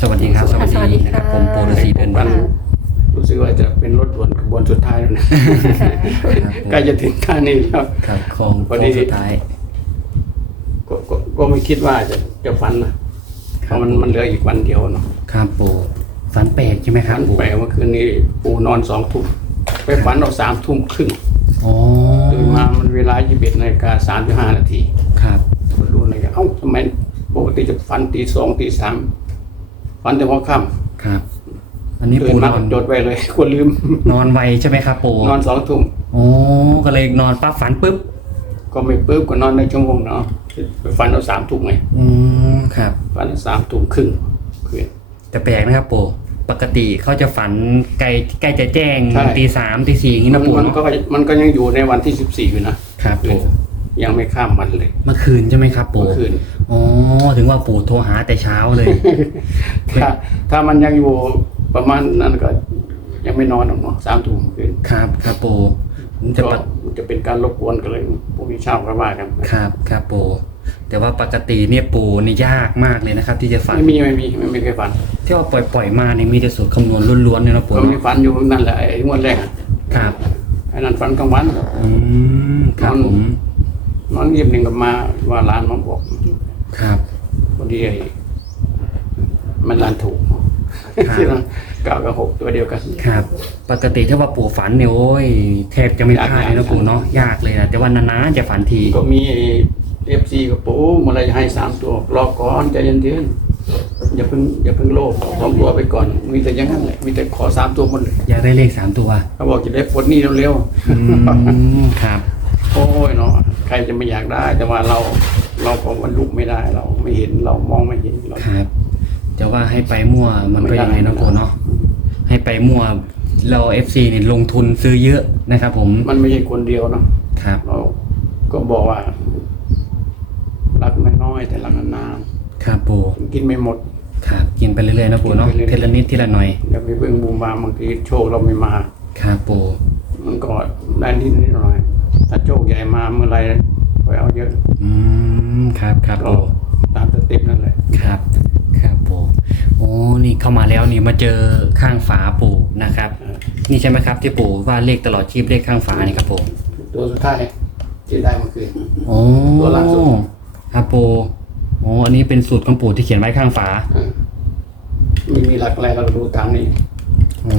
สวัสดีครับ สวัสสวัสดีดีค่ะนะครับผมโปรดสีเดินค่ะบ้านรู้สึกว่าจะเป็นรถด่วนขบวนสุดท้ายแล้วนะใกล้จะถึงท่านี้แล้ว ครับโคงพอโค้ดีงสุดท้าย ก็ก็ก็ไม่คิดว่าจะจะฝันนะเพราะมันมันเหลืออีกวันเดียวเนาะครับปูฝันแปลกใช่ไหมครัฝับนปูไปเมื่อคืนนี้ปูนอนสองทุ่มไปฝันเอาสามทุ่มครึ่งอ๋อตื่นมามันเวลายี่สิบเอ็ดนาฬิกาสามสิบห้านาทีครับรู้เลยเอ้าทำไมปกติจะฝันตีสองตีสาม ฝันแต่หัวค่ครับ อันนี้ำตื่ปูนนมาอนจดไว้เลย ควรลืม นอนไวใช่ไหมครับปูนอนสองทุ่มโอ้ก็เลยนอนปั๊บฝันปุ๊บก็ไม่ปุ๊บก็นอนในชั่วโมงเนาะไปฝันเอาสามทุ่มไงอืมครับ ฝันสามทุ่มครึ่งคืน แต่แปลกนะครับปูปกติเขาจะฝันใกล้ใกล้จะแจ้งใช่ ตีสามตีสี่อย่างนี้มันะนปูมันเนาะก็มันก็ยังอยู่ในวันที่สิบสี่อยู่นะครับปู ยังไม่ข้ามวันเลย เมื่อคืนใช่ไหมครับ ปูเมื่อคืน อ๋อถึงว่าปู่โทรหาแต่เช้าเลย ถ้าถ้ามันยังอยู่ประมาณนั้นก็ยังไม่นอนหรอกเนาะสามทุ่มคืนครับครับปูจะก็ปกจะเป็นการรบกวนกันเลยพวกนี้เช่าก็ว่ากันครับครับปูแต่ว่าปกติเนี่ยปูนี่ยากมากเลยนะครับ ที่จะฝันไม่มีไม่มีไม่ไม่เคยฝันที่ว่าปล่อยปล่อยมาเนี่ยมีแต่สูตรคำนวณล้วนๆเนี่ยนะปูก็มีฝันอยู่นั่นแหละไอ้งวดแรกอะครับไอ้นั่นฝันกลางวันอืมครับผมน อนเงียบหนึ่งกับมาว่าร้านมาบอกครับพอดีไอ้มันร้านถูกครับ ที่เราเก้ากับหกตัวเดียวกัน ครับ ปกติถ้าว่าปู่ฝันเนี่ยโอ้ยแทบจะไม่พลาดเลยนะปู่เนาะยากเลยนะแต่ว่านานๆจะฝันทีก็มีเอฟซีกับปูเมื่อไรจะให้สามตัวรอก่อนใจเย็นๆอย่าเพิ่งอย่าเพิ่งโลภขอสองตัวไปก่อน มีแต่อยังนั้นแหละมีแต่ขอสามตัวหมดเลยอยากได้เลขสามตัวเขาบอกจะได้ปลดหนี้เร็วอืมครับ ๆโอ้ยเนาะ ใครจะไม่อยากได้ แต่ว่าเราเราก็บรรลุไม่ได้เราไม่เห็นเรามองไม่เห็นเรา ครับจะว่าให้ไปมั่วมันก็ไม่ได้ยังไงนะปู่เนาะให้ไปมั่วเราเอฟซีเนี่ยลงทุนซื้อเยอะนะครับผมมันไม่ใช่คนเดียวเนาะครับเราก็บอกว่า รักน้อยๆแต่รักนานครับปู่ๆกินไม่หมด ครับกินไปเรื่อยๆนะปู่เนาะกินไปเรื่อยๆทีละนิดทีละหน่อยอย่าไปเบิ่งบูมบามบางทีโชคเราไม่มา ครับปู่มันก็ได้นิดนิดหน่อย ถ้าโชคใหญ่มาเมื่อไหรก็เอาเยอะ อืมครับครับก็ปู่ตามสเต็ปนั่นแหละครับ ครับปู่โอ้นี่เข้ามาแล้วนี่มาเจอข้างฝาปู่นะครับ นี่ใช่ไหมครับที่ปู่ว่าเลขตลอดชีพเลขข้างฝานี่ครับปู่ตัวสุดท้ายที่ได้เมื่อคืน โอ้ตัวล่าสุด ครับปู่โอ้อันนี้เป็นสูตรของปู่ที่เขียนไว้ข้างฝาอ่ามีมีหลักอะไรเราก็ดูตามนี้อ๋อ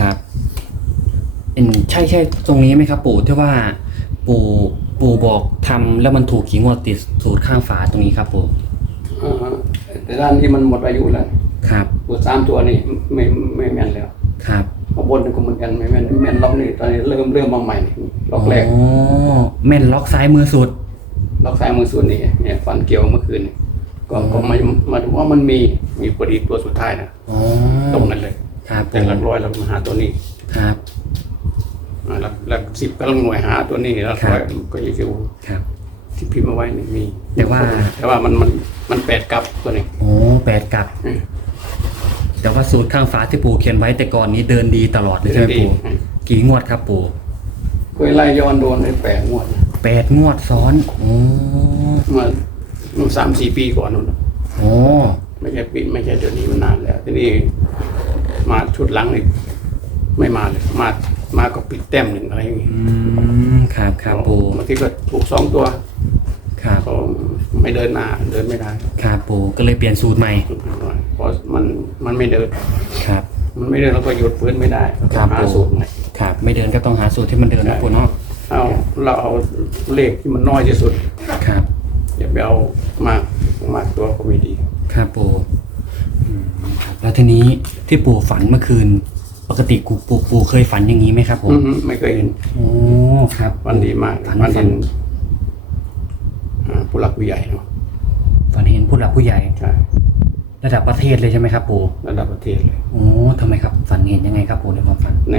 ครับเป็นใช่ใช่ตรงนี้ไหมครับปู่ที่ว่า ปู่ปู่บอกทำแล้วมันถูกขีงวดติดสูตรข้างฝาตรงนี้ครับปู่อ่าแต่ด้านที่มันหมดอายุแล้วครับตัวสามตัวนี่ไม่ไม่แม่นแล้วครับข้างบนนี่ก็เหมือนกันไม่แม่นแม่นล็อกนี่ตอนนี้เริ่มเริ่มมาใหม่นี่ล็อกแรก อ๋อแม่นล็อกซ้ายมือสุด ล็อกซ้ายมือส่วนนี้เนี่ยฟันเกี่ยวเมื่อคืนนี่ก็ก็มามาดูว่ามันมีมีพอดีตัวสุดท้ายนะอ๋อตรงนั้นเลย ครับแต่ปู่หลักร้อยเรามาหาตัวนี้ ครับอ่า หลักหลักสิบก็ต้องหน่วยหาตัวนี้หลักร้อยก็ยังอยู่ครับ ที่พิมพ์เอาไว้นี่มี แต่ว่า แต่ว่ามันมันมันแปดกับตัวนี้โอ้แปดกลับอืมแต่ว่าสูตรข้างฝาที่ปู่เขียนไว้แต่ก่อนนี้เดินดีตลอดเลยใช่ไหมปู่อืมกี่งวดครับปู่เคยไล่ย้อนโดนไปแปดงวดแปดงวดซ้อนโอ้เมื่อเมื่อสามสี่ปีก่อนนู่นน่ะโอ้ไม่ใช่ปีไม่ใช่เดี๋ยวนี้มันนานแล้วทีนี้มาชุดหลังนี่ไม่มาเลยมา มาก็ปิดแต้มหนึ่งอะไรอย่างงี้อืมครับครับปู่บางทีก็ถูกสองตัวครับก็ไม่เดินหน้าเดินไม่ได้ครับปู่ก็เลยเปลี่ยนสูตรใหม่เพราะมันมันไม่เดินครับ มันไม่เดินเราก็หยุดฟื้นไม่ได้ครับหาสูตรใหม่ครับ ไม่เดินก็ต้องหาสูตรที่มันเดินนะปู่เนาะเอาเราเอาเลขที่มันน้อยที่สุดครับอย่าไปเอามากมากตัวก็ไม่ดีครับปู่อืมครับแล้วทีนี้ที่ปู่ฝันเมื่อคืนป กติกูปู่ปู่เคยฝันอย่างนี้ไหมครับผมอือฮึไม่เคยเห็นโอ้ครับ วันดีมากฝันวันฝัเห็นนอ่าผู้หลักผู้ใหญ่เนาะฝันเห็นผู้หลักผู้ใหญ่ ใช่ระดับประเทศเลยใช่ไหมครับปู่ระดับประเทศเลยโอ้ทำไมครับฝันเห็นยังไงครับปู่ในความฝันใน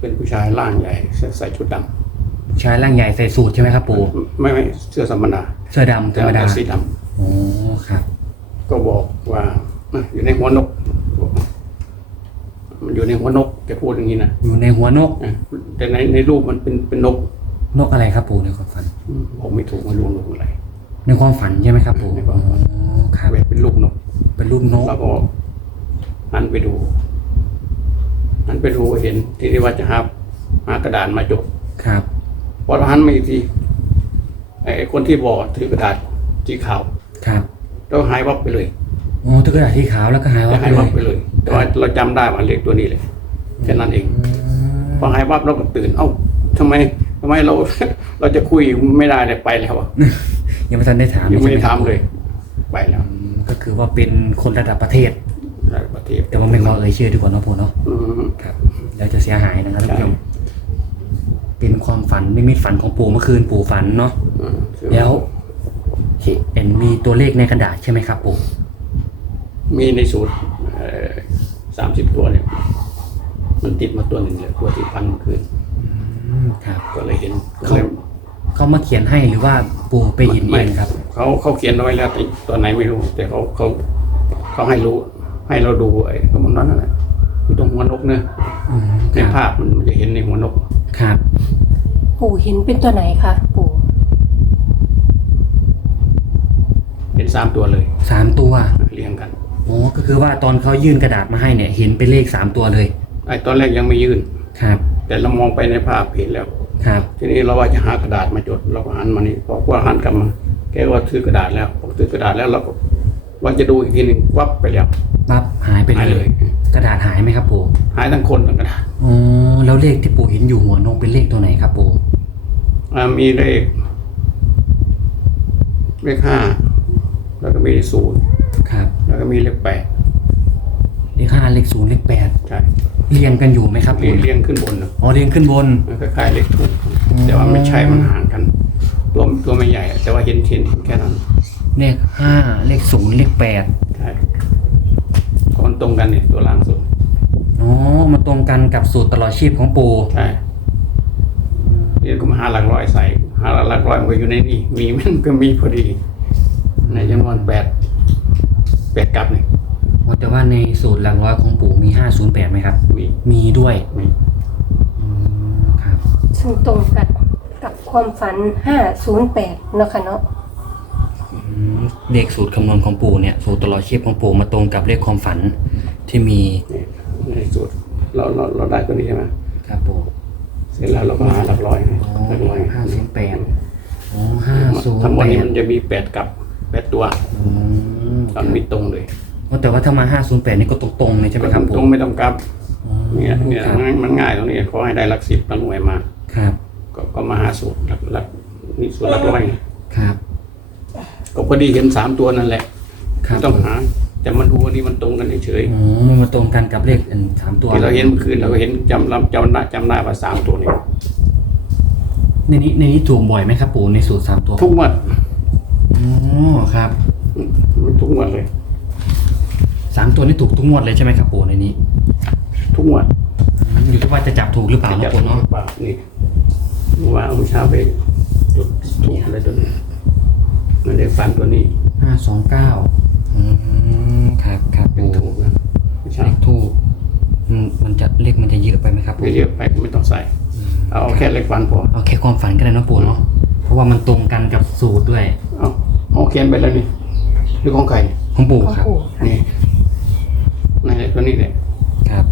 เป็นผู้ชายร่างใหญ่ใส่ใส่ชุดดชายร่างใหญ่ใส่สูทใช่ไหมครับปู่ำไม่ไม่เสื้อธรรมดาเสื้อดำธรแต่รมดาสีดโอ้ครับำก็บอกว่าอะอยู่ในหัวนก มันอยู่ในหัวนกแกพูดอย่างนี้นะอยู่ในหัวนก อะแต่ในในรูปมันเป็นเป็นนกนกอะไรครับปู่ในความฝันอืมผมไม่ถูกไม่รู้นกอะไร ในความฝันใช่ไหมครับปู่ในความฝัน อ๋อครับเวทเป็นลูกนก เป็นรูปนกเราก็หันไปดูหันไปดูเห็น ที่ที่ว่าจะหาหากระดานมาจดครับ พอเราหันมาอีกทีไอ้คนที่บอกถือกระดาษสีขาวครับ แล้วหายวับไปเลยโอ้ตัวกระดาษที่ขาวแล้วก็หายวัจะบไปหายเลวับยไปเลย แต่ว่าเราจำได้ว่าเลขตัวนี้เลยแค่นั้นเองอืมพอหายวับเราก็ตื่น เอ้าทำไมทำไมเรา เราจะคุยไม่ได้เลยไปแล้วอะยังไม่ทันได้ถามยังไม่ได้ใช่หทำเลย ไปแล้วอืมก็คือว่าเป็นคนระดับประเทศได้ประเทศ แต่ว่าไม่ขอเอ่ยชื่อดีกว่าเนาะปู่เนาะอืมครับแล้วจะเสียหายนะครับท่านผู้ชมใช่เป็นความฝันนิมิตฝันของปู่เมื่อคืนปู่ฝันเนาะอืมแล้วเห็นมีตัวเลขในกระดาษใช่ไหมครับปู่มีในสูตร สามสิบตัวเนี่ย มันติดมาตัวหนึ่งเลยตัวที่พันเมื่อคืนอืมครับ ก็เลยเห็นก็เขาเลยเขามาเขียนให้หรือว่าปู่ไปเห็นเองครับ เขาเขาเขียนเอาไว้แล้วแต่ตัวไหนไม่รู้ แต่เขาเขาเขาให้รู้ ให้เราดูไอ้ตรงนั้นนั่นแหละอยู่ตรงหัวนกเนี่ยอืมในครับภาพมันจะเห็นในหัวนกครับปู่เห็นเป็นตัวไหนคะปู่เป็นสามตัวเลยสามตัวเรียงกัน โอ้ก็คือว่าตอนเขายื่นกระดาษมาให้เนี่ย เห็นเป็นเลขสามตัวเลย ไอ้ตอนแรกยังไม่ยื่น ครับ แต่เรามองไปในภาพเห็นแล้ว ครับ ทีนี้เราว่าจะหากระดาษมาจดเราก็หันมานี่พอว่าหันกลับมาแกว่าถือกระดาษแล้วพอถือกระดาษแล้วเราก็ว่าจะดูอีกทีหนึ่งวับไปแล้ว ปั๊บหายไปหายเลเลย ย กระดาษหายไหมครับปู่หายทั้งคนทั้งกระดาษอ๋อแล้วเลขที่ปู่เห็นอยู่หัวนกเป็นเลขตัวไหนครับปู่อ่ามีเลขเลขห้าแล้วก็มีศูนย์ครับ แล้วก็มีเลขแปดเลขห้าเลขศูนย์เลขแปดใช่เรียงกันอยู่ไหมครับเรีปู่ยงเรียงขึ้นบนนะอ๋อเรียงขึ้นบนมันคล้ายๆเลขถูกอืมแต่ว่าไม่ใช่มันห่างกัน ตัวตัวไม่ใหญ่ แต่ว่าเห็นเห็นแค่นั้น เลขห้าเลขศูนย์เลขแปดใช่เพราะมันตรงกันเนี่ยตัวล่างสุดอ๋อมาตรงกันกับสูตรตลอดชีพของปู่ใช่เรียนก็มาหาหลักร้อยใส่หาหลักร้อยมันก็อยู่ในนี่มีมันก็มีพอดี ในจำนวนแปด แปดกลับเนี่ยอ๋อแต่ว่าในสูตรหลักร้อยของปู่มีห้าศูนย์แปดไหมครับ มีมีด้วยมีอืมครับซึ่งตรงกับกับความฝัน 508 เนาะค่ะเนาะอืมเลขสูตรคำนวณของปู่เนี่ยสูตรตลอดชีพของปู่มาตรงกับเลขความฝันที่มีนี่ในสุดเราเราเราได้ตัวนี้ใช่ไหมครับปู่เสร็จแล้วเราก็หาหลักร้อยอ๋อหลักร้อยห้าศูนย์แปดอ๋อห้าศูนย์ทั้งหมแปดนี้ดมันจะมีแปดกับแปดตัวอืมค ตอนมีตรงเลยแต่ว่าถ้ามาห้าศูนย์แปดนี่ก็ตรงๆเลยใช่ไหมครับตปู่รงไม่ต้องกลับเนี่ยเนี่ยมันง่ายตรงนี้ขอให้ได้หลักสิบหลักหน่วยมาครับ ก็ก็มาหาสูตรหลักหลักนี่สูตรหลักร้อยครับ ก็พอดีเห็นสามตัวนั่นแหละครับต้องหาแต่มันดูว่านี่มันตรงกันเฉยอ๋อมันมาตรงกันกับเลขสามตัวที่เราเห็นเมื่อคืนเราก็เห็นจำลำจำได้จำได้ว่าสามตัวนี้ในนี้ในนี้ถูกบ่อยไหมครับ ปู่ในสูตรสามตัวทุกวันอ๋อครับ ทุกงวันเลย สามตัวนี่ถูกทุกงวดเลยใช่ไหมครับปู่ในนี้ ทุกงวันอืมอยู่ที่ว่าจะจับถูกหรือเปล่าจะเนาะปู่เนาะปากนี่เมื่อวานเอาเช้าไปจุดถูกอะไรตัวนี้มันได้ฟันตัวนี้ห้าสองเก้าอืมครับครับเป็นปู่ถูกนะไม่ใช่เลขทูบมันมันจะเลขมันจะเยอะไปไหมครับปู่ไม่เยอะไปไม่ต้องใส่ เอาแค่เล็กฟันพอเอาแค่ความฝันก็ได้เนาะปู่เนาะเพราะว่ามันตรงกันกับสูตรด้วยเอาเอาเขียนไปแล้วนี่ หรือของใครของปู่ของครับปู่นี่ในนตัวนี้แหละครับ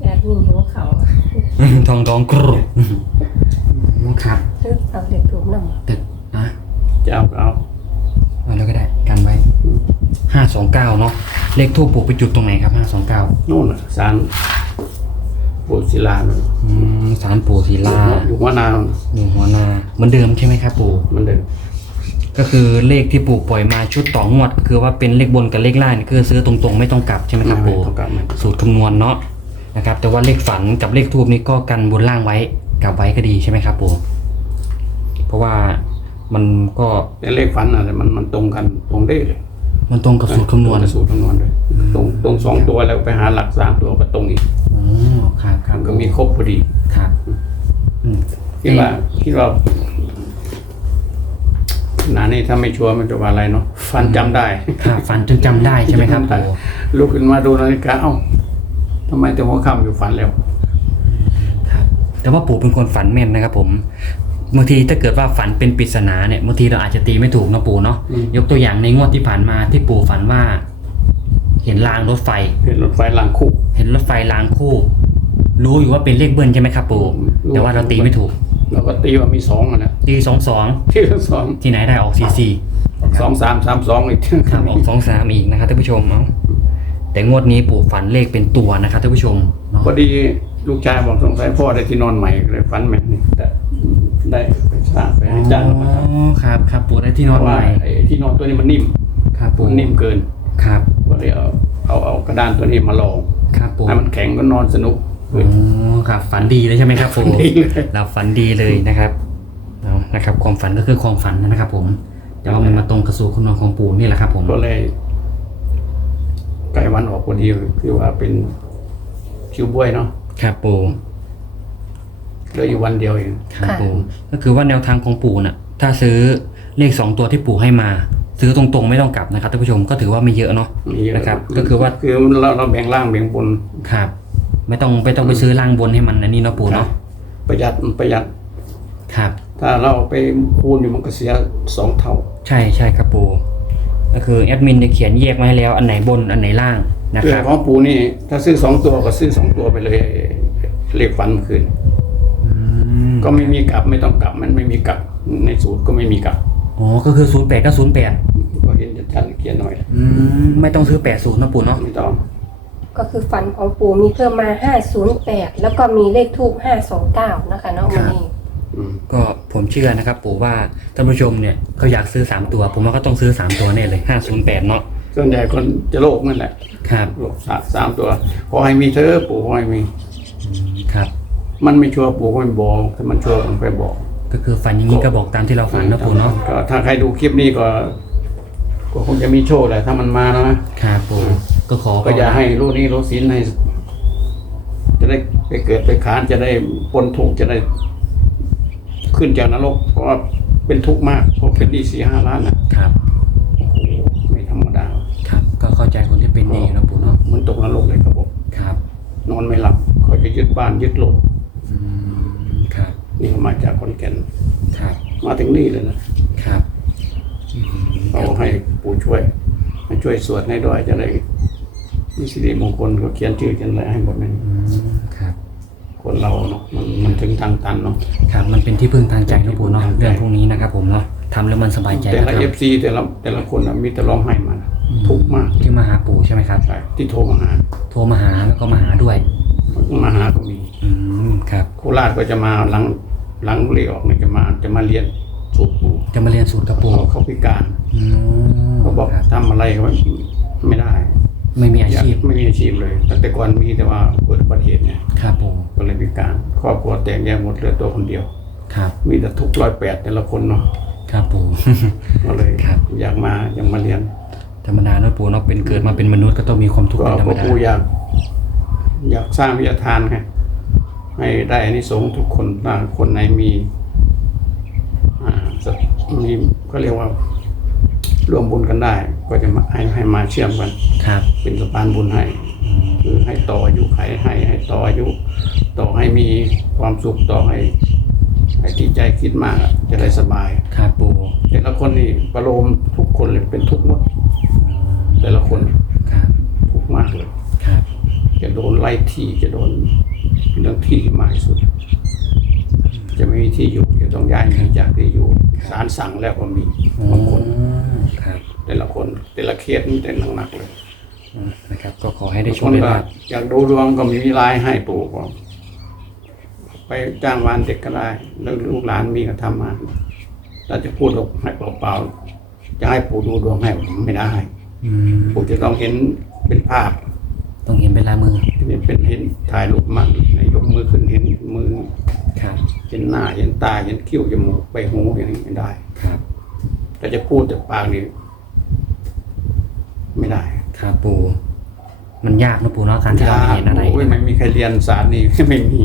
แอดมินหิวเขาทองทองกรุบอืมครับซึ่งเอาเด็กถูกนำตึกนะจะเอาก็เอาเอาแล้วก็ได้กันไว้ห้าสองเก้าเนาะเลขทูบปู่ไปจุดตรงไหนครับห้าสองเก้าโน่นน่ะสาร ปูศิลาโน่นอืมสารปู่ศิลาอยู่หัวนาโน่นอยู่หัวนาเหมือนเดิมใช่ไหมครับปู่ มันเดินก็คือเลขที่ปู่ปล่อยมาชุดต่องวดก็คือว่าเป็นเลขบนกับเลขล่างนี่คือซื้อตรงๆ ไม่ต้องกลับใช่ไหมครับไม่ปู่ต้องการมันสูตรคำนวณเนาะนะครับแต่ว่าเลขฝันกับเลขทูบนี่ก็กันบนล่างไว้กลับไว้ก็ดีใช่ไหมครับปู่เพราะว่ามันก็แต่เลขฟันอะไรมันมันตรงกันตรงได้เลยมันตรงกับสูตรคำนวณ ตรงกับสูตรคำนวณเลยตรงตรงสองตัวแล้วไปหาหลักสามตัวก็ตรงอีกอ๋อ ครับครับมันก็มีครบพอดีครับอืมคิดว่าคิดว่าหนานี่ถ้าไม่ชัวร์มันจะว่าอะไรเนาะฟันจำได้ครับฝันจนจำได้ใช่ไหมครับปู่ลุกขึ้นมาดูนาฬิกาเอ้าทำไมแต่หัวค่ำอยู่ฝันแล้ว ครับแต่ว่าปู่เป็นคนฝันแม่นนะครับผมบางทีถ้าเกิดว่าฝันเป็นปริศนาเนี่ยบางทีเราอาจจะตีไม่ถูกเนาะปู่เนาะอืม ยกตัวอย่างในงวดที่ผ่านมาที่ปู่ฝันว่า เห็นรางรถไฟ เห็นรถไฟรางคู่ เห็นรถไฟรางคู่ รู้อยู่ว่าเป็นเลขเบิ้ลใช่ไหมครับปู่รู้ แต่ว่าเราตีไม่ถูกเราก็ตีว่ามีสองอะนะตีสองสองที่สองที่ไหนได้ออกสี่สี่สองสามสามสองอีกครับออกสองสามอีกนะครับท่านผู้ชมเอ้าแต่งวดนี้ปู่ฝันเลขเป็นตัวนะครับท่านผู้ชมเนาะพอดีลูกชายบอกสงสัยพ่อได้ที่นอนใหม่เลยฝันแบบนี้แต่ได้ไปสร้างไปให้จ้างเขามาทอ๋อครับครับปู่ได้ที่ำนเพอนราะใหว่าม่ไอ้ที่นอนตัวนี้มันนิ่มครับปู่มันนิ่มเกินครับก็เลยเอาเอาเอากระดานตัวนี้มาลองครับปู่ให้มันแข็งก็นอนสนุก อ๋อครับฝันดีเลยใช่ไหมครับปู่ดีเลยเราฝันดีเลยนะครับเอานะครับความฝันก็คือความฝันนะครับ ผม แต่ว่ามันมาตรงกระสู่คุณนอนของปู่นี่แหละครับ ผมก็เลยไก่วันออกพอดีคือว่าเป็นคิวบวยเนาะครับปู่เหลืออยู่วันเดียวเองครับค่ะปู่ก็คือว่าแนวทางของปู่น่ะ ถ้าซื้อเลขสองตัวที่ปู่ให้มาซื้อตรงๆไม่ต้องกลับนะครับท่านผู้ชมก็ถือว่าไม่เยอะเนาะมีเยอะนะครับ ก็คือว่าคือเราเราแบ่งล่างแบ่งบนครับ ไม่ต้องไม่ต้องไปซื้อล่างบนให้มันอันนี้เนาะปู่เนาะประหยัดประหยัดครับ ถ้าเราไปคูณอยู่มันก็เสียสองเท่า ใช่ใช่ครับปู่ก็คือแอดมินจะเขียนแยกมาให้แล้วอันไหนบนอันไหนล่างนะคือครับของปูนี่ ถ้าซื้อสองตัวก็ซื้อสองตัวไปเลยเลขฟันเมื่อคืนอืมก็ไม่มีกลับไม่ต้องกลับมันไม่มีกลับในสูตรก็ไม่มีกลับอ๋อก็คือศูนย์แปดก็ศูนย์แปดก็เห็นชัดๆเขียนหน่อย อืมไม่ต้องซื้อแปดศูนย์นะปู่เนาะไม่ต้อง ก็คือฝันของปู่มีเพิ่มมา508แล้วก็มีเลขทูบ529นะคะเนาะวันนี้ อืมก็ผมเชื่อนะครับปู่ว่าท่านผู้ชมเนี่ยเขาอยากซื้อ 3 ตัว ผมว่าก็ต้องซื้อ 3 ตัวแน่เลย 508 เนาะส่วนใหญ่คนจะโลภนั่นแหละครับโลภสามสามตัวขอให้มีเธอะปู่ขอให้มีครับ มันไม่ชัวร์ปู่ก็ไม่บอกถ้ามันชัวร์ผมไปบอกก็คือฝันอย่างนี้ก็บอกตามที่เราฝันนะปู่เนาะก็ถ้าใครดูคลิปนี้ก็ ก็คงจะมีโชคแหละถ้ามันมานะครับปู่ก็ขอก็อย่าให้รู้นี้รู้สินให้ จะได้ไปเกิดไปขานจะได้ปนทุกข์จะได้ ขึ้นจากนรกเพราะว่าเป็นทุกข์มากเพราะเป็นหนี้สี่ห้าล้านนะครับโอ้โหไม่ธรรมดาครับ ก็เข้าใจคนที่เป็นหนี้นะปู่เนาะเหมันตกนรกเลยครับผมครับ นอนไม่หลับคอยไปยึดบ้านยึดรถอืมครับ นี่ก็มาจากคนแก่นครับ มาถึงนี่เลยนะครับอืม เราให้ปู่ช่วยให้ช่วยสวดให้ด้วยจะได้มีสิริมงคลก็เขียนชื่อเขียนอะไรให้หมดเลยอืมครับ คนเราเนาะมันมันถึงทางตันเนาะครับ มันเป็นที่พึ่งทางใจนะปู่เนาะเรื่องพวกนี้นะครับผมเนาะทำแล้วมันสบายใจแต่นะละคเอรับฟซีแต่ละแต่ละคนน่ะมีแต่ร้องไห้มานะทุกข์มากที่มาหาปู่ใช่ไหมครับใช่ที่โทรมาหา โทรมาหาแล้วก็มาหาด้วย มาหาก็มีอืมครับโคราชก็จะมาหลังหลังเรียออกเนี่ยจะมาจะมาเรียนสูตรปู่จะมาเรียนสูตรกับปู่เขาเขาพิการอืม เขาบอกครับทำอะไรก็ไม่ได้ ไม่มีอาชีพยกไม่มีอาชีพเลยตั้งแต่ก่อนมีแต่ว่าเกิดอุบัติเหตุเนี่ยครับปู่ก็เลยพิการครอบครัวแตกแยกหมดเหลือตัวคนเดียว ครับ มีแต่ทุกร้อยแปดแต่ละคนเนาะครับปู่ก็เลยครับอยากมาอยากมาเรียนธรรมดาเนอะปู่เนาะเป็นเกิดมาเป็นมนุษย์ก็ต้องมีความทุกข์ก็เป็นธรรมก็ดาปูอยากอยากสร้างวิทยาทานไงให้ได้อานิสงส์ทุกคนถ้าคนไหนมีอ่าสมีก็เรียกว่า ร่วมบุญกันได้ ก็จะมาให้ให้มาเชื่อมกัน ครับ เป็นสะพานบุญให้อืมคือให้ต่ออายุไขให้ให้ต่ออายุ ต่อให้มีความสุขต่อให้ให้ที่ใจคิดมากอะจะได้สบาย ครับปู่แต่ละคนนี่ประโลมทุกคนเลยเป็นทุกข์หมดแต่ละคนครับทุกข์มากเลยครับ จะโดนไล่ที่จะโดนเรื่องที่มากที่สุด จะไม่มีที่อยู่จะต้องย้ายหนีจากที่อยู่ศาลสั่งแล้วก็มีอ๋อบางคนครับ แต่ละคน แต่ละเคสนี่แต่หนักๆเลยอืมนะครับ ก็ขอให้ได้บางโชคคนได้ก็ลาภอยากดูดวงก็มีรายให้ปู่ก็ไปจ้างวานเด็กก็ได้แล้วลูกหลานมีก็ทำมาเราจะพูดกับให้เปล่าๆจะให้ปู่ดูดวงให้ไม่ได้อืมปู่จะต้องเห็นเป็นภาพต้องเห็นเป็นลายมือเป็นเป็นเห็นถ่ายรูปมันยกมือขึ้นเห็นมือครับเห็นหน้าเห็นตาเห็นคิ้วจมูกใบหูอย่างนี้ไม่ได้ครับแต่จะพูดแต่ปากนี่ ไม่ได้ครับปู่มันยากนะปู่เนาะการที่เราไม่เห็นอะไรโอ้ยไม่มีใครเรียนศาสตร์นี่ไม่มี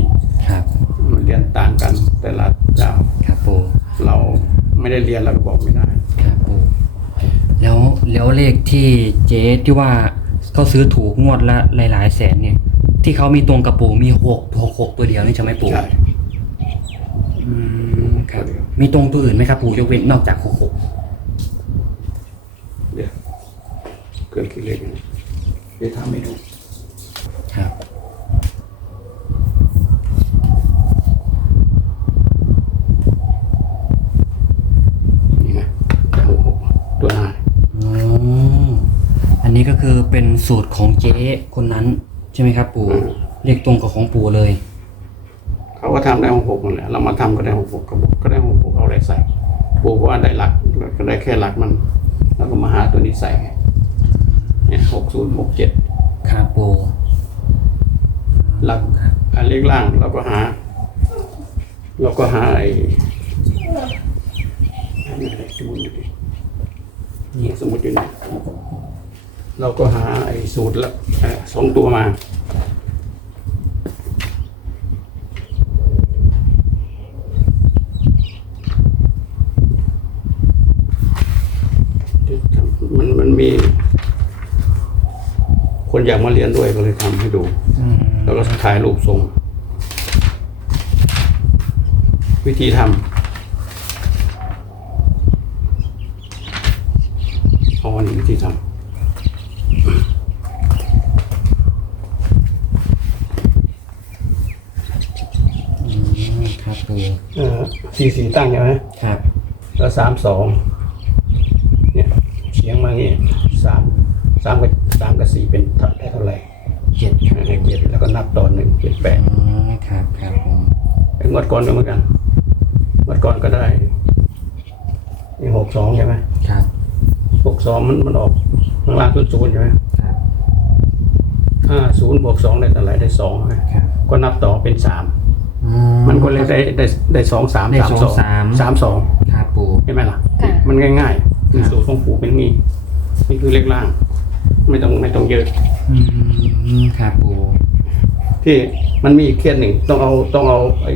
ครับมันเรียนต่างกันแต่ละเจ้าครับปู่เราไม่ได้เรียนเราก็บอกไม่ได้ครับปู่แล้วแล้วเลขที่เจ๊ที่ว่าเขาซื้อถูกงวดละหลาย ๆ แสนเนี่ย ที่เขามีตรงกับปู่มีหกหกหกตัวเดียวนี่ใช่ไหมปู่ใช่อืมครับตัวเดียวมีตรงตัวอื่นไหมครับปู่ยกเว้นนอกจากหกหก เดี๋ยวเกินกี่เลขนะเดี๋ยวทำให้ดูครับนี่ไงแต่หกหกตัวหน้าอ๋ออันนี้ก็คือเป็นสูตรของเจ๊คนนั้น ใช่ไหมครับ ปู่เรียกตรงกับของปู่เลย เขาก็ทำได้หกหกนั่นแหละเรามาทำก็ได้หกหกก็บอกก็ได้หกหกเอาอะไรใส่ปูก็ว่าได้หลักก็ได้แค่หลักมัน แล้วก็มาหาตัวนี้ใส่ไง เนี่ยหกศูนย์หกเจ็ดครับปู่หลักอันเล็กล่างเราก็หา เราก็หาไอ้อันไหนสมุดอยู่ดินี่สมุดอยู่นี่เราก็หาไอ้สูตรละเอ่อสองตัวมา มันมันมี คนอยาก มาเรียนด้วยก็เลยทำให้ดูอืมแล้วก็ถ่ายรูปส่งวิธีทำอ๋อนี่วิธีทอืมครับปู่ำเออสี่สี่ตั้งใช่ไหมครับ แล้วสามสองเนี่ยเฉียงมางี้สามสามกับ สามกับสี่เป็นเท่าได้เท่าไหร่เจ็ดครับเจ็ดแล้วก็นับตอนหนึ่งเป็นแปดอ๋อครับครับผมไอ้งวดก่อนก็เหมือนกันงวดก่อนก็ได้นี่หกสองใช่ไหมครับหกสองมันมันออกข้างล่างศูนย์ศูนย์ใช่ไหมครับห้าศูนย์บวกสองได้เท่าไหร่ได้สองไหมครับก็นับต่อเป็นสามอ๋อมันก็เลยได้ได้ได้สองสามได้สามสองสองสามสามสองครับปู่ใช่ไหมล่ะค่ะ มันง่ายๆคือสูตรของปู่เป็นงี้นี่คือเลขล่าง ไม่ต้องไม่ต้องเยอะ อืมครับปู่ที่มันมีอีกเคสหนึ่งต้องเอาต้องเอาไอ้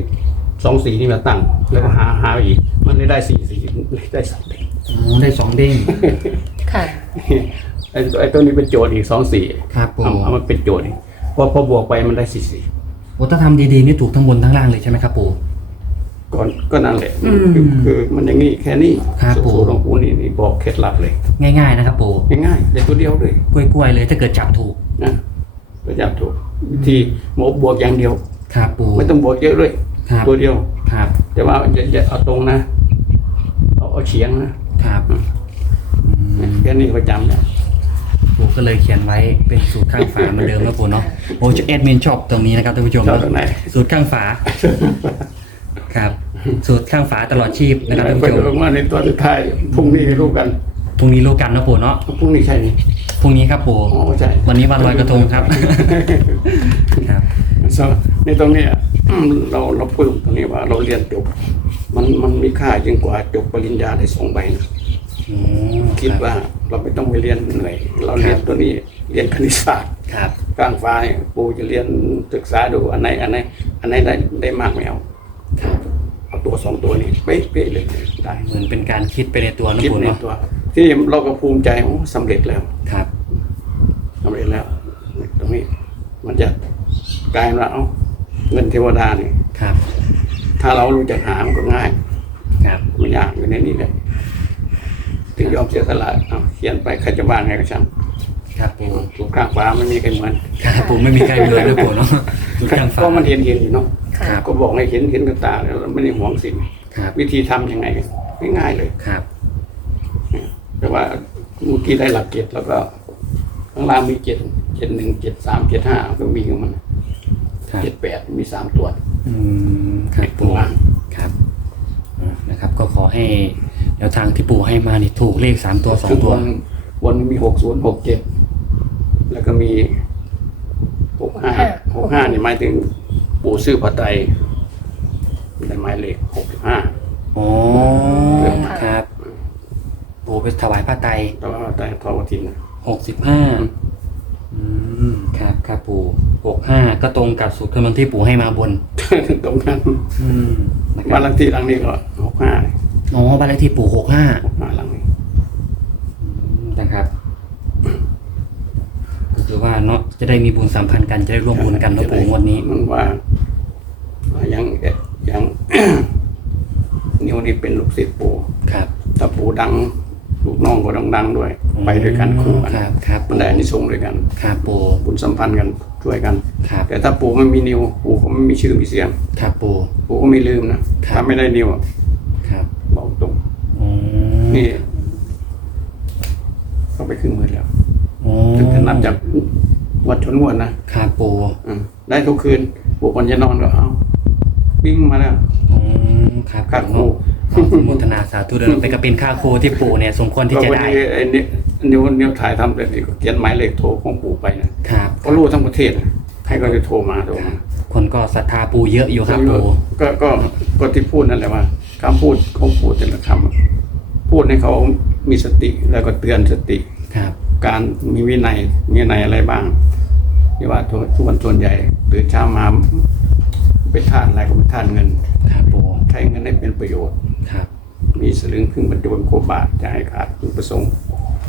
สองสีนี่มาตั้ง แล้วก็หาหาอีก มันเลยได้สี่สีเลยได้สามอ๋อได้สองเด้งค่ะ ไอ้ตัวไอ้ตัวนี้เป็นโจทย์อีกสองสี่ครับปู่เอาเอามันเป็นโจทย์อีกพอพอบวกไปมันได้สี่สี่โอ้ถ้าทำดีๆนี่ถูกทั้งบนทั้งล่างเลยใช่ไหมครับปู่ ก่อนก็นั่นแหละอืมคือคือมันอย่างนี้แค่นี้ครับสูผมตรของปู่นี่นี่บอกเคล็ดลับเลย ง่ายๆนะครับปู่ง่ายๆเด็กตัวเดียวเลยกล้วยๆเลยถ้าเกิดจับถูกนะก็จับถูกวิธีโมบวกอย่างเดียว ครับปู่ไม่ต้องบวกเยอะเลย ครับตัวเดียว ครับแต่ว่าอย่าอย่าเอาตรงนะเอาเอาเฉียงนะครับอืมแค่นี้ก็จำแล้วปู่ก็เลยเขียนไว้เป็นสูตรข้างฝาเหมือนเดิมแล้วปู่เนาะโอ้จะแอดมินชอบตรงนี้นะครับท่านผู้ชมชอบตรงไหน สูตรข้างฝา ครับ สูตรข้างฝาตลอดชีพนะครับท่านไปผู้ชมลงมาในตัวสุดท้ายพรุ่งนี้รู้กันพรุ่งนี้รู้กันนะปู่เนาะพรุ่งนี้ใช่ไหมพรุ่งนี้ครับปู่อ๋อใช่วันนี้วันลอยกระทงครับ ครับ so, ในตรงเนี้ยอืมเราเราพูดตรงนี้ว่าเราเรียนจบ มันมันมีค่ายิ่งกว่าจบปริญญาได้สองใบนะอืมคิดว่าเราไม่ต้องไปเรียนเหนื่อย เราเรียนตัวนี้เรียนคณิตศาสตร์ ครับ กลางฟ้าเนี่ยปูจะเรียนศึกษาดูอันไหนอันไหนอันไหนได้ได้มากไม่เอาครับ เอาตัวสองตัวนี้เป๊ะเป๊ะเลยได้ เหมือนเป็นการคิดไปในตัวนะคิดปู่ในเนาะตัวที่เราก็ภูมิใจโอ้สำเร็จแล้วครับ สำเร็จแล้ว ตรงนี้มันจะกลายเป็นว่าเอ้าเงินเทวดาเนี่ยครับถ้าเรารู้จักหามันก็ง่าย ครับมันยากอยู่ในนี้เลยถึงยอมเสียสละเอาเขียนไปใครจะบ้างไงก็ช่าง ครับปู่ถูกข้างฟ้าไม่มีใครเหมือนครับปู่ไม่มีใครเหมือนเลยปู่เนาะสูตรข้างเพฝาราะมันเห็นเห็นอยู่เนาะค่ะครับก็บอกให้เห็นเห็นกับตาแล้วไม่ได้หวงสิ่งครับวิธีทำยังไงง่ายๆเลยครับแต่ว่าเมื่อกี้ได้หลักเจ็ดแล้วก็ข้างล่างมีเจ็ดเจ็ดหนึ่งเจ็ดสามเจ็ดห้าก็มีของมันครับเจ็ดแปดมีสามตัวอืมครับตัปู่วล่างครับอ่านะครับ ก็ขอให้แนวทางที่ปู่ให้มานี่ถูกเลขสามตัวสองซึ่ตัวบนบนมีหกศูนย์หกเจ็ด แล้วก็มีหกห้าหกห้านี่หมายถึงปู่ซื้อพระไตรได้หมายเลขหกสิบห้าอ๋อครับ ปู่ไปถวายผ้าไตรแต่ว่าพระไตรทอดกฐินนะหกสิบห้าอืมครับครับปู่หกห้าก็ตรงกับสูตรคำนวณที่ปู่ให้มาบน ตรงนั้น อืมนะคบ้ารันบหลังที่หลังนี้ก็หกห้าอ๋อบ้านเลขที่ปู่หกห้า หกห้าหลังนี้ นะครับก็คือว่าเนาะ จะได้มีบุญสัมพันธ์กันจะได้ร่วมบุญกันเนาะปู่งวดนี้มันว่าว่ายังยังเหนียววนี่เป็นลูกศิษย์ปู่ครับถ้าปู่ดังลูกน้องก็ต้องดังด้วย ไปด้วยกันคู่กันครับครับมันได้อานิสงส์ด้วยกันครับปูบุญสัมพันธ์กันช่วยกันครับแต่ถ้าปู่ไม่มีนิวปู่ก็ไม่มีชื่อมีเสียงครับปูปู่ก็ไม่ลืมนะครับถ้าไม่ได้นิวอะครับบอกตรงอืมนี่ก็ไปครึ่งหมื่นแล้วโอ้ถึงจะนับจากง วัดชนงวดนะครับปูอืมได้ทุกคืนปู่ก่อนจะนอนก็เอาวิ่งมาแล้ว อืมครับค่าครู ขอบคุณโมทนาสาธุเดินไปก็เป็นค่าครูที่ปู่เนี่ยสมควรที่จะก็วันได้นี้ไอ้นี่นิวนิวถ่ายทำเสร็จนี่ก็เขียนหมายเลขโทรของปู่ไปนะครับ ก็รู้ทั้งประเทศนะให้ก็จะโทรมาโทรมาคนก็ศรัทธาปู่เยอะอยู่ครับปู่ก็ก็ก็ที่พูดนั่นแหละว่าคำพูดของปู่แต่ละคำอะพูดให้เขามีสติแล้วก็เตือนสติ ครับ การมีวินัยมีวินัยอะไรบ้าง ที่ว่าทุกทุกวันส่วนใหญ่ตื่นเช้ามาเป็นทานอะไรก็เป็นทานเงินครับปู่ใช้เงินให้เป็นประโยชน์ครับ มีสลึงพึ่งบรรจุโคบาทจะให้ขาดคือประสงค์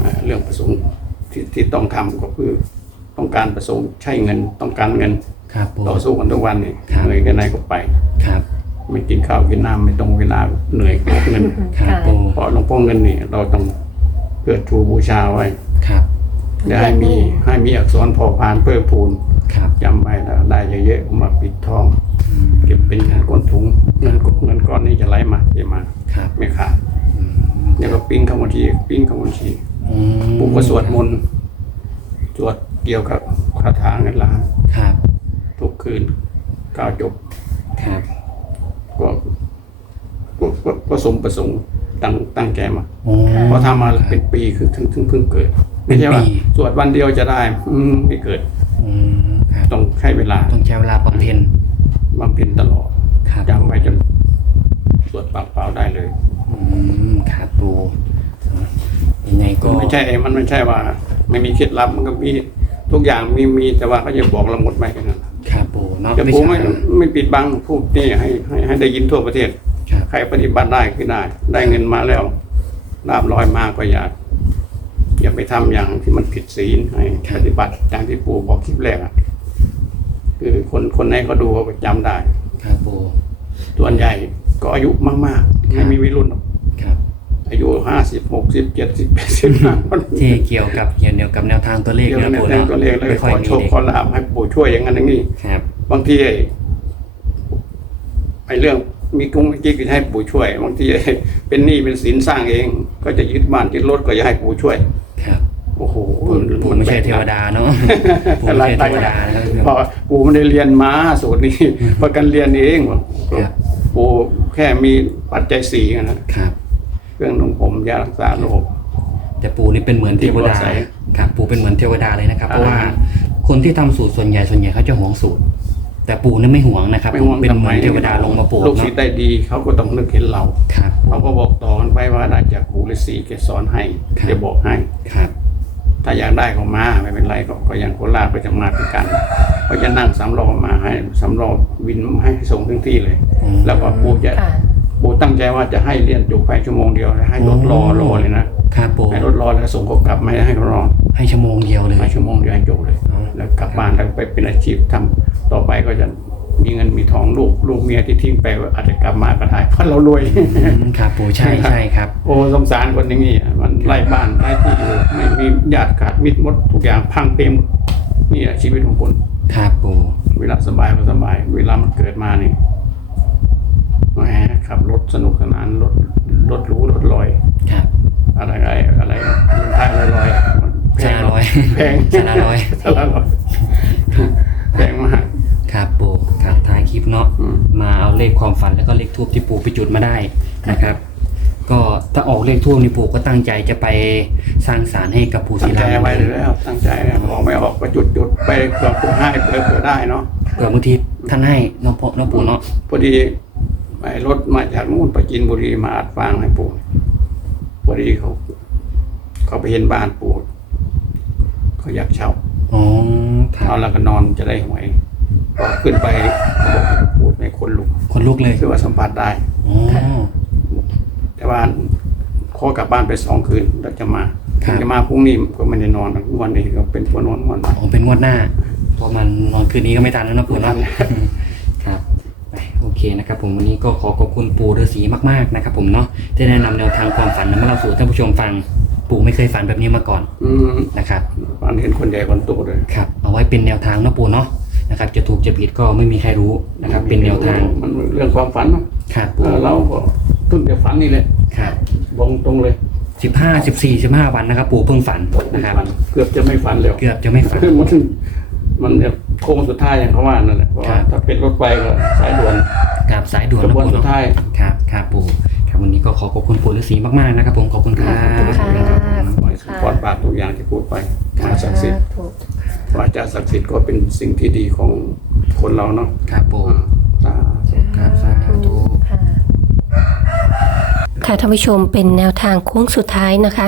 อ่าเรื่องประสงค์ที่ที่ต้องทำก็คือต้องการประสงค์ใช้เงินต้องการเงินครับปู่ต่อสู้กันทุกวันนี่ครับเหนื่อยแค่ไหนก็ไปครับไม่กินข้าวกินน้ำไม่ตรงเวลาเหนื่อยกับเงินครับค่ะปู่เพราะหลวงพ่อเงินนี่เราต้องเพื่อชูบูชาไว้ครับ อย่าให้มีให้มีอักษรพอพานเพิ่มพูนครับจำไว้แล้วได้เยอะๆเอามาปิดทองอืมเก็บเป็นเงินก้นถุงเงินเงินก้อนนี้จะไหลมาเทมาครับไม่ขาดอืมเนี่ยก็ปิ้งเข้าบัญชีปิ้งเข้าบัญชีอืมปู่ก็สวดมนต์สวดเกี่ยวกับคาถาเงินล้านครับทุกคืนกล่าวจบครับก็ก็ก็ก็สมประสงค์ตั้งตั้งใจมาโอ้เพราะทำมาเป็นปีคือถึงถึงเพิ่งเกิด ไม่ใช่ว่าเป็นปีสวดวันเดียวจะได้อืมไม่เกิดอืมครับต้องใช้เวลาต้องใช้เวลาบำเพ็ญบำเพ็ญตลอดครับจำไว้จนสวดปากเปล่าได้เลยอืมครับปู่ยังไงก็ไม่ใช่มันไม่ใช่ว่า ไม่มีเคล็ดลับมันก็มีทุกอย่างมีมีแต่ว่าเขาจะบอกเราหมดไปแค่นั้นครับปู่เนาะแต่ไม่ผมใช่ไม่ไม่ปิดบังพูดนี่ให้ให้ให้ได้ยินทั่วประเทศครับใครปฏิบัติได้คือได้ได้เงินมาแล้วลาบลอยมาก็อย่า อย่าไปทำอย่างที่มันผิดศีลให้ปฏิบัติอย่างที่ปู่บอกคลิปแรกอะคือคนคนไหนเขาดูเขาก็จำได้ครับปู่ส่วนใหญ่ก็อายุมากๆไม่มีวัยรุ่นหรอกครับอายุห้าสิบหกสิบเจ็ดสิบแปดสิบห้าคนที่เกี่ยวกับเกี่ยวกับแนวทางตัวเลขเกี่ยวนะกับปู่แนวเนาะตัวเลขแล้วไม่ขค่อยอมีโชคเด็กขอลาบให้ปู่ช่วยอย่างนั้นอย่างนี้ครับ บางทีไอ้ไอ้เรื่องมีกุ้งมีกิ๊กก็ให้ปู่ช่วย บางทีไอ้เป็นหนี้เป็นสินสร้างเอง ก็จะยึดบ้านยึดรถก็จะให้ปู่ช่วยครับ โอ้โหปู่ปู่ไม่ใช่เทวดาเนาะปู่อะไรไม่ใช่เทวดานะครับเพราะปู่ไม่ได้เรียนมาสูตรนี้ประกันเรียนเองบอกครับปู่แค่มีปัจจัยสี่นะครับ เครื่องนุ่งผมยารักษาโรคแต่ปู่นี่เป็นเหมือนเทวดาที่บอกใส่ครับปู่เป็นเหมือนเทวดาเลยนะครับ เพราะว่าอ่าคนที่ทำสูตรส่วนใหญ่ส่วนใหญ่เขาจะหวงสูตร แต่ปู่นี่ไม่หวงนะครับไม่ห่วงเป็นเหมือนทำไเทวดาลงมาโปรดลูกศิเนาะษย์ได้ดีเขาก็ต้องนึกเห็นเราครับเขาก็บอกต่อกันไปว่าได้จากปู่ฤาษีแกสอนให้ครับแกบอกให้ครับ ถ้าอยากได้ก็มาไม่เป็นไรก็ก็ยังโคราชไปทำงานด้วยกันเขาจะนั่งสำรองมาให้สำรองวินให้ส่งถึงที่เลยอืมแล้วก็ปู่จะค่ะ ปู่ตั้งใจว่าจะให้เรียนจบภายชั่วโมงเดียวแล้วให้รถรอรอเลยนะครับปู่ให้รถรอแล้วส่งเขากลับไม่ให้เขารอให้ชั่วโมงเดียวเลยให้ชั่วโมงเดียวให้จบเลยอ๋อแล้วกลับบ้านแล้วไปเป็นอาชีพทำต่อไปก็จะ มีเงินมีทองลูกลูกเมียที่ทิ้งไปอาจจะกลับมาก็ได้เพราะเรารวยอืมครับปู่ใช่ใช่ครับ โอ้สงสารคนอย่างนี้อะมันไล่บ้านไล่ที่อยู่ไม่มีญาติขาดมิตรหมดทุกอย่างพังเต็มหมดนี่แหละชีวิตของคนครับปู่เวลาสบายก็สบาย เวลามันเกิดมานี่แหมขับรถสนุกสนานรถรถหรูรถลอยครับอะไรอะไรอะไรเงินท้ายลอยลอยๆแพชงนะร้อยแพงชนะร้อยชนะร้อยแพงมาก เนาะอืมมาเอาเลขความฝันแล้วก็เลขทูบที่ปู่ไปจุดมาได้นะครับ ก็ถ้าออกเลขทูบนี่ปู่ก็ตั้งใจจะไปสร้างศาลให้กับปู่ตั้ศิงใจลาไว้เลยแล้วตั้งใจออกไม่ออกก็จุดจุดไปเผื่อผู้ให้เผื่อเผื่อได้เนาะเผื่อบางทีท่านให้เน้องพ่อน้องปู่เนาะพอดีไอ้รถมาจากนู่นไปจินบุรีมาอัดฟางให้ปู่พอดีเขาเขาไปเห็นบ้านปู่เขาอยากเช่าอ๋อครัเอาบแล้วก็นอนจะได้หวย พอขึ้นไปเขาบอกให้ปู่ในคนลุกคนลุกเลยคือว่าสัมผัสได้อ๋อแต่ว่าขอกลับบ้านไปสองคืนแล้วจะมาครับจะมาพรุ่งนี้ก็ไม่ได้นอนวันนี้ก็เป็นคนนอนวันอ๋อเป็นงวดหน้าเพราะมันนอนคืนนี้ก็ไม่ทันแล้วนะปู่เนาะครับไปโอเคนะครับผมวันนี้ก็ขอขอบคุณปู่ฤาษีมากๆนะครับ ผมเนาะที่แนะนำแนวทางความฝันมาเล่าสู่ท่านผู้ชมฟังปู่ไม่เคยฝันแบบนี้มาก่อนอืมนะครับฝันเห็นคนใหญ่คนโตเลยครับเอาไว้เป็นแนวทางเนาะปู่เนาะ นะครับ จะถูกจะผิดก็ไม่มีใครรู้นะครับ เป็นแนวทางมันเรื่องความฝันเนาะครับเอปู่อเราก็เพิ่งจะฝันนี่แหละครับบอกตรงเลยสิบห้าสิบสี่สิบห้าวันนะครับ ปู่เพิ่งฝันนะครับฝันเกือบจะไม่ฝันแล้วเกือบจะไม่ฝันคือมันมันจะโค้งสุดท้ายอย่างเขาว่านั่นแหละเพราะว่าครับถ้าเป็นรถไฟก็สายด่วนกับสายด่วนขนะบวนปู่สุดเนาะท้ายครับครับปู่ครับวันนี้ก็ขอขอบคุณปู่ฤาษีมากๆนะครับผมขอบคุณครับขอบคุณค่ะขอให้สมพรปากทุกอย่างที่พูดไปมาศักดิ์สิทธิ์ถูก วาจาศักดิ์สิทธิ์ก็เป็นสิ่งที่ดีของคนเราเนาะครับปู่อ่าสาธุครับสาธุค่ะค่ะท่านผู้ชมเป็นแนวทางโค้งสุดท้ายนะคะ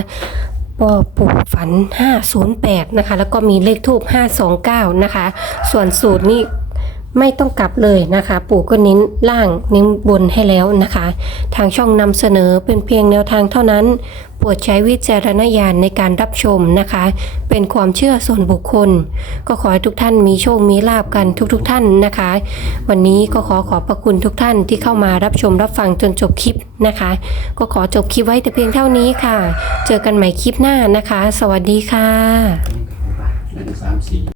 ปอปู่ฝัน 508 นะคะ แล้วก็มีเลขทูบ529 นะคะ ส่วนสูตรนี่ ไม่ต้องกลับเลยนะคะ ปู่ก็เน้นล่างเน้นบนให้แล้วนะคะ ทางช่องนำเสนอเป็นเพียงแนวทางเท่านั้นโปรดใช้วิจารณญาณในการรับชมนะคะ เป็นความเชื่อส่วนบุคคล ก็ขอให้ทุกท่านมีโชค มีลาบกันทุกๆทท่านนะคะ วันนี้ก็ขอขอบพระคุณทุกท่านที่เข้ามารับชมรับฟังจนจบคลิปนะคะ ก็ขอจบคลิปไว้แต่เพียงเท่านี้ค่ะ เจอกันใหม่คลิปหน้านะคะ สวัสดีค่ะ